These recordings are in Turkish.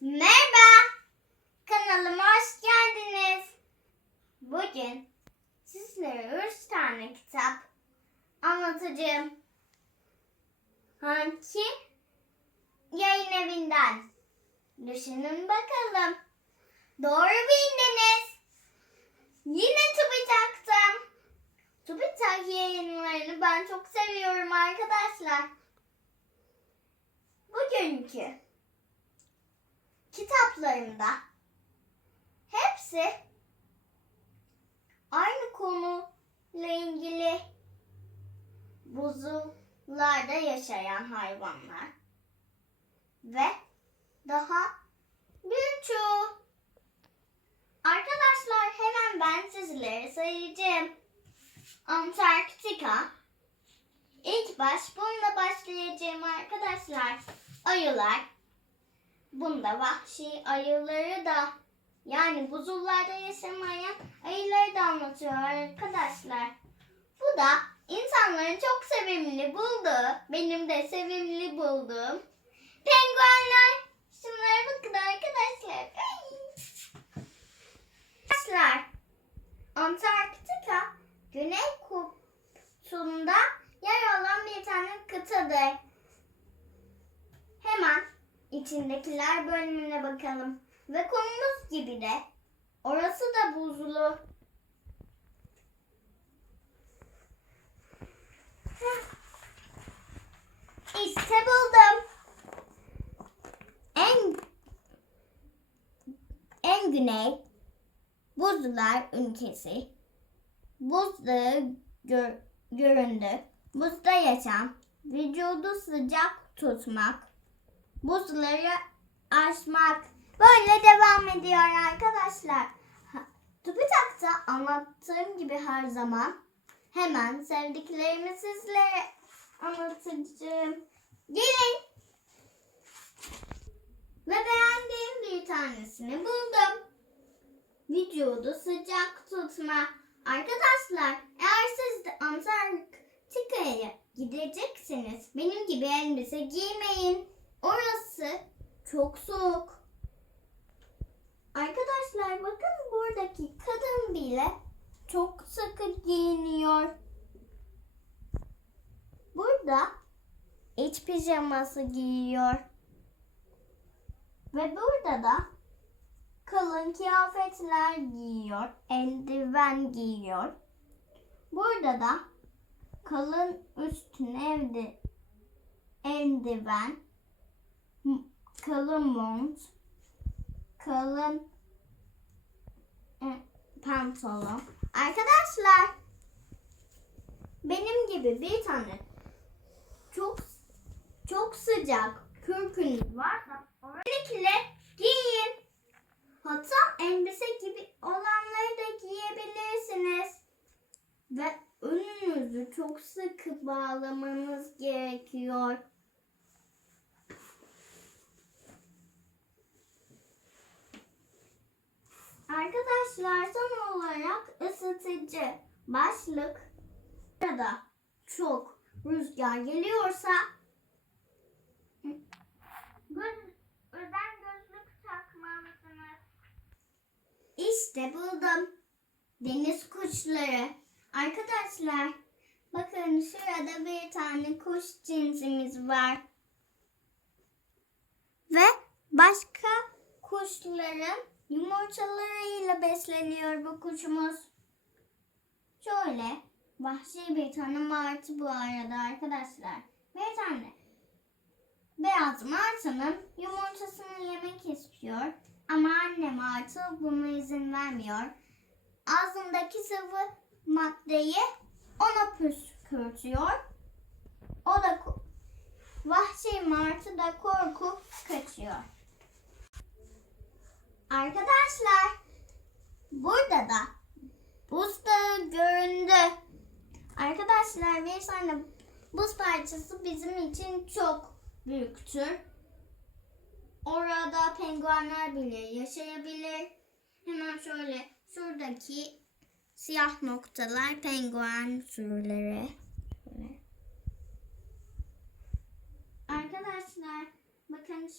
Merhaba. Kanalıma hoş geldiniz. Bugün sizlere üç tane kitap anlatacağım. Hangi yayın evinden? Düşünün bakalım. Doğru bildiniz. Yine Tubicak'tan. Tubicak yayınlarını ben çok seviyorum arkadaşlar. Bugünkü kitaplarımda hepsi aynı konuyla ilgili buzullarda yaşayan hayvanlar ve daha birçoğu. Arkadaşlar hemen ben sizlere sayacağım. Antarktika. İlk baş bununla başlayacağım arkadaşlar. Ayılar. Bunda vahşi ayıları da yani buzullarda yaşamayan ayıları da anlatıyor arkadaşlar. Bu da insanların çok sevimli bulduğu, benim de sevimli bulduğum penguenler. Şunlara bakın Arkadaşlar, Antarktika Güney Kutbu'nda yer alan bir tane kıtadır. Hemen içindekiler bölümüne bakalım. Ve konumuz gibi de orası da buzlu. İşte buldum. En en güney buzlar ülkesi. Buzdağı gör, göründü. Buzda yaşam, vücudu sıcak tutmak, buzları aşmak. Böyle devam ediyor arkadaşlar. Tupacak'ta anlattığım gibi her zaman hemen sevdiklerimi sizlere anlatacağım. Gelin. Ve beğendiğim bir tanesini buldum. Vücudu sıcak tutma. Arkadaşlar eğer siz de Antarktika'ya gidecekseniz benim gibi elbise giymeyin. Orası çok soğuk. Arkadaşlar bakın buradaki kadın bile çok sıkı giyiniyor. Burada iç pijaması giyiyor. Ve burada da kalın kıyafetler giyiyor, eldiven giyiyor. Burada da kalın üstüne evde eldiven, kalın mont, kalın e, pantolon. Arkadaşlar benim gibi bir tane çok çok sıcak kürkünüz varsa oradakiyle giyin. Hatta elbise gibi olanları da giyebilirsiniz. Ve önünüzü çok sıkı bağlamanız gerekiyor. Arkadaşlar son olarak ısıtıcı başlık ya da çok rüzgar geliyorsa özel gözlük takmalısınız. İşte buldum. Deniz kuşları. Arkadaşlar bakın şurada bir tane kuş cinsimiz var. Ve başka kuşların yumurtalarıyla besleniyor bu kuşumuz. Şöyle vahşi bir tane martı bu arada arkadaşlar. Bir tane Beyaz martının yumurtasını yemek istiyor ama anne martı buna izin vermiyor. Ağzındaki sıvı maddeyi ona püskürtüyor. O da vahşi martı da korku kaçıyor. Arkadaşlar burada da buz dağı göründü. Arkadaşlar bir tane buz parçası bizim için çok büyüktür. Orada penguenler bile yaşayabilir. Hemen şöyle şuradaki siyah noktalar penguen. Şöyle. Arkadaşlar bakın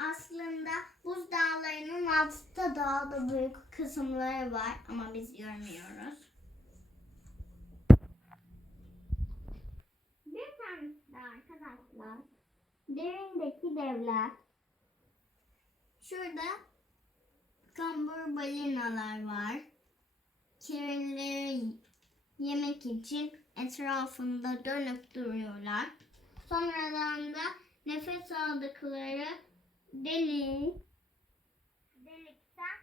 aslında buz dağlarının altında daha da büyük kısımları var ama biz görmüyoruz. Bir tanesi de arkadaşlar derindeki devler. Şurada kambur balinalar var. Kirlileri yemek için etrafında dönüp duruyorlar. Sonradan da nefes aldıkları delik delikten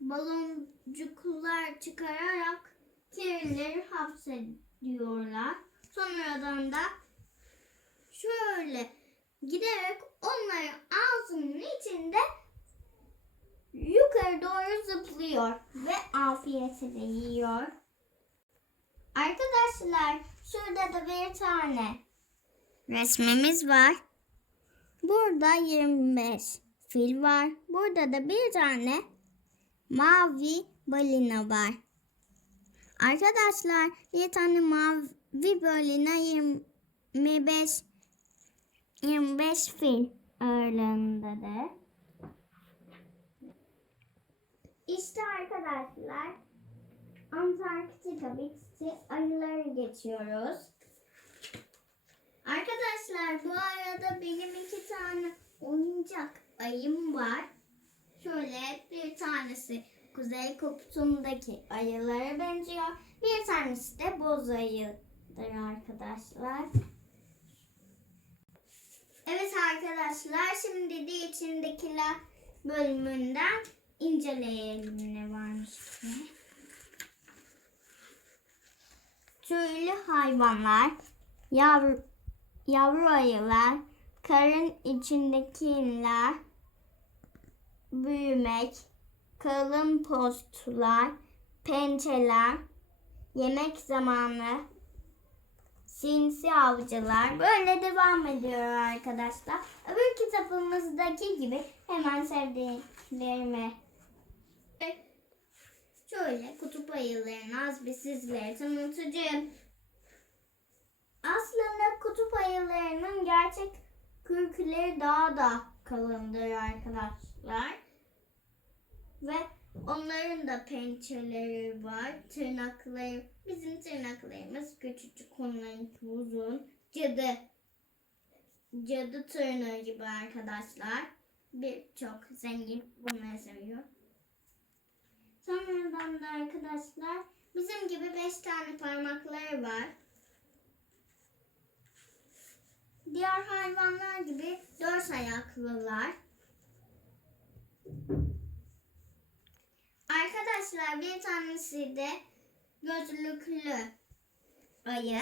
baloncuklar çıkararak kirlileri hapsediyorlar. Sonradan da şöyle giderek onların ağzının içinde yukarı doğru zıplıyor ve afiyetiyle yiyor. Arkadaşlar şurada da bir tane resmimiz var. Burada 25 fil var. Burada da bir tane mavi balina var. Arkadaşlar bir tane mavi balina 25 25 fil ağırlığındadır. İşte arkadaşlar Antarktika bitti. Ayıları geçiyoruz. Arkadaşlar bu arada benim iki tane oyuncak ayım var. Şöyle bir tanesi Kuzey Kutbu'ndaki ayılara benziyor. Bir tanesi de boz ayıdır arkadaşlar. Evet arkadaşlar şimdi de içindekiler bölümünden inceleyelim ne varmış diye. Tüylü hayvanlar, yavru, yavru ayılar, karın içindekiler, büyümek, kalın postlar, pençeler, yemek zamanı, sinsi avcılar böyle devam ediyor arkadaşlar. Öbür kitabımızdaki gibi hemen sevdiklerimi şöyle kutup ayılarını az bir sizlere tanıtacağım. Aslında kutup ayılarının gerçek kürkleri daha da kalındır arkadaşlar. Ve onların da pençeleri var. Tırnakları, bizim tırnaklarımız küçücük onlarınki uzun. Cadı. Cadı tırnağı gibi arkadaşlar. Birçok zengin bunları seviyor. Sonradan da arkadaşlar bizim gibi 5 tane parmakları var. Diğer hayvanlar gibi dört ayaklılar. Arkadaşlar bir tanesi de gözlüklü ayı.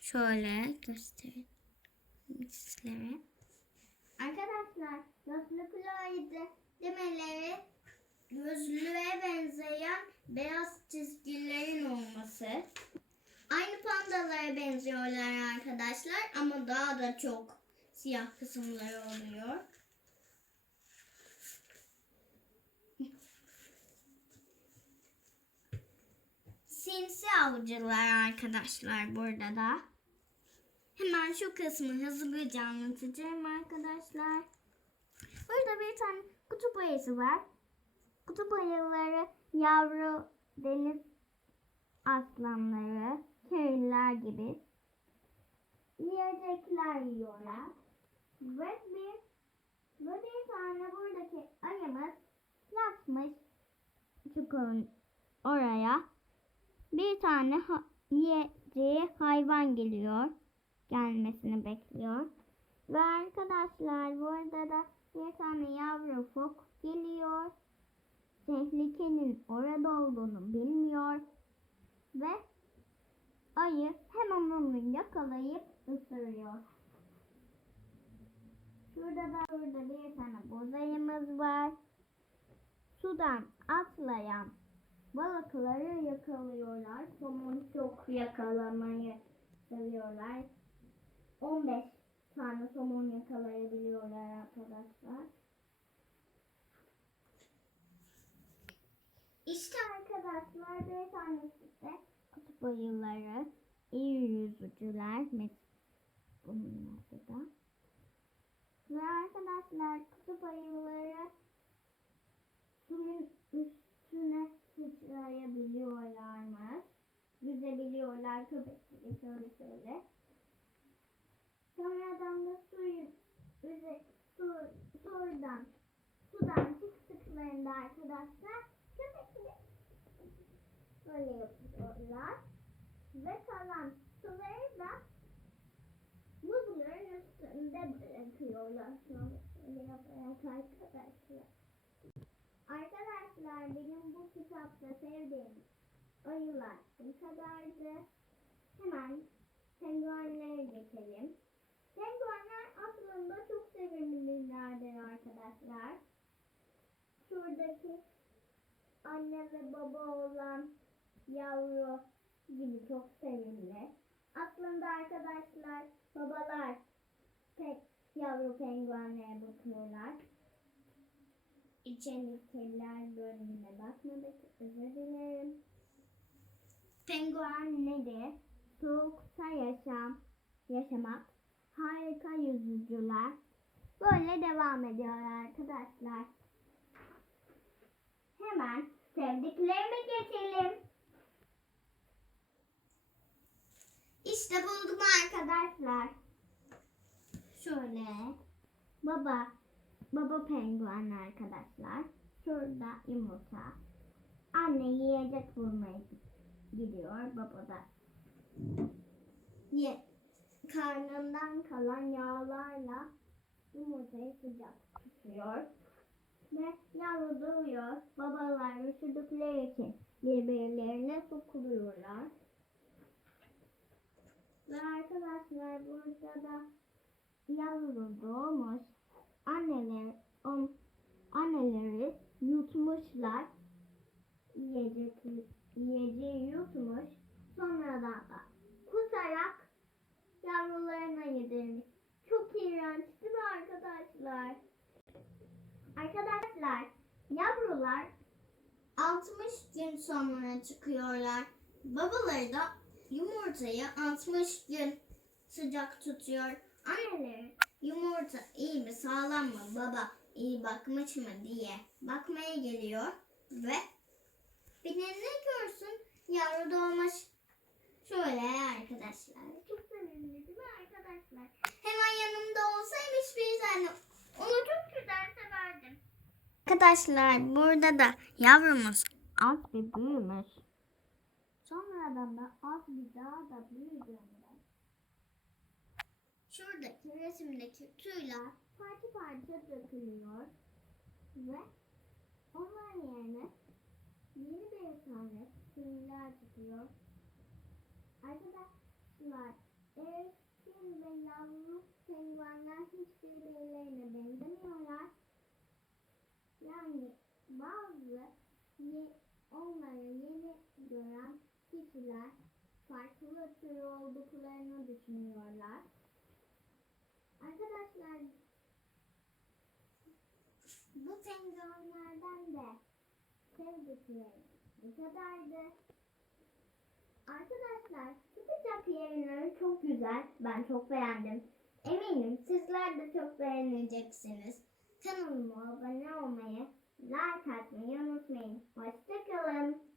Şöyle göstereyim sizlere. Arkadaşlar gözlüklü ayı de demeleri gözlüğe benzeyen beyaz çizgilerin olması. Aynı pandalara benziyorlar arkadaşlar ama daha da çok siyah kısımları oluyor. Sinsi avcılar arkadaşlar burada da. Hemen şu kısmı hızlıca anlatacağım arkadaşlar. Burada bir tane kutup ayısı var. Kutup ayıları yavru deniz aslanları, köylüler gibi yiyecekler yiyorlar. Ve bir, ve bir tane buradaki ayımız yatmış çukurun oraya. Bir tane ha- yiyeceği hayvan geliyor. Gelmesini bekliyor. Ve arkadaşlar burada da bir tane yavru fok geliyor. Tehlikenin orada olduğunu bilmiyor. Ve ayı hemen onu yakalayıp ısırıyor. Şurada da burada bir tane bozayımız var. Sudan atlayan balıkları yakalıyorlar. Somon çok yakalamayı seviyorlar. 15 tane somon yakalayabiliyorlar arkadaşlar. İşte arkadaşlar bir tanesi de kutup ayıları, iyi yüzücüler, met- bunlar da. Ve arkadaşlar kutup ayıları suyun üstüne sıçrayabiliyorlarmış. Yüzebiliyorlar köpekleri şöyle şöyle. Sonradan da suyun üze, su, sudan, sudan çıktıklarında arkadaşlar köpekleri böyle yapıyorlar. Ve kalan suları da buzların üstünde bırakıyorlar. Arkadaşlar. Arkadaşlar benim bu kitapta sevdiğim ayılar bu kadardı. Hemen penguenlere geçelim. Penguenler aslında çok sevimlilerdir arkadaşlar. Şuradaki anne ve baba olan yavru gibi çok sevimli. Aslında arkadaşlar babalar pek yavru penguenlere bakıyorlar. İçerikler bölümüne bakmadık. Özür dilerim. Penguen nedir? Soğukta yaşam, yaşamak. Harika yüzücüler. Böyle devam ediyor arkadaşlar. Hemen sevdiklerime geçelim. İşte buldum arkadaşlar. Şöyle. Baba. Baba penguen arkadaşlar. Şurada yumurta. Anne yiyecek bulmaya gidiyor. Baba da ye, karnından kalan yağlarla yumurtayı sıcak tutuyor. Ve yavru doğuyor. Babalar üşüdükleri için birbirlerine sokuluyorlar. Ve arkadaşlar burada da yavru doğmuş. Anneler, on, anneleri yutmuşlar. Yiyecek, yiyeceği yutmuş. Sonradan da kusarak yavrularına yedirmiş. Çok iğrenç değil mi arkadaşlar? Arkadaşlar yavrular 60 gün sonra çıkıyorlar. Babaları da yumurtayı 60 gün sıcak tutuyor. Anneleri yumurta iyi mi sağlam mı baba iyi bakmış mı diye bakmaya geliyor ve bir de ne görsün yavru doğmuş. Şöyle arkadaşlar. Çok sevimli değil mi arkadaşlar? Hemen yanımda olsaymış bir tane onu çok güzel severdim. Arkadaşlar burada da yavrumuz az bir büyümüş. Sonradan da az bir daha da büyüdüğünde şuradaki resimdeki tüyler parça parça dökülüyor ve onların yerine yeni bir tane tüyler çıkıyor. Arkadaşlar erişkin ve yavru penguenler hiçbirbirlerine benzemiyorlar. Yani bazı ye, onları yeni gören kişiler farklı tür olduklarını düşünüyorlar. Arkadaşlar bu penguenlerden de sevdiklerim bu kadardı. Arkadaşlar sıcak yayınları çok güzel. Ben çok beğendim. Eminim sizler de çok beğeneceksiniz. Kanalıma abone olmayı, like atmayı unutmayın. Hoşçakalın.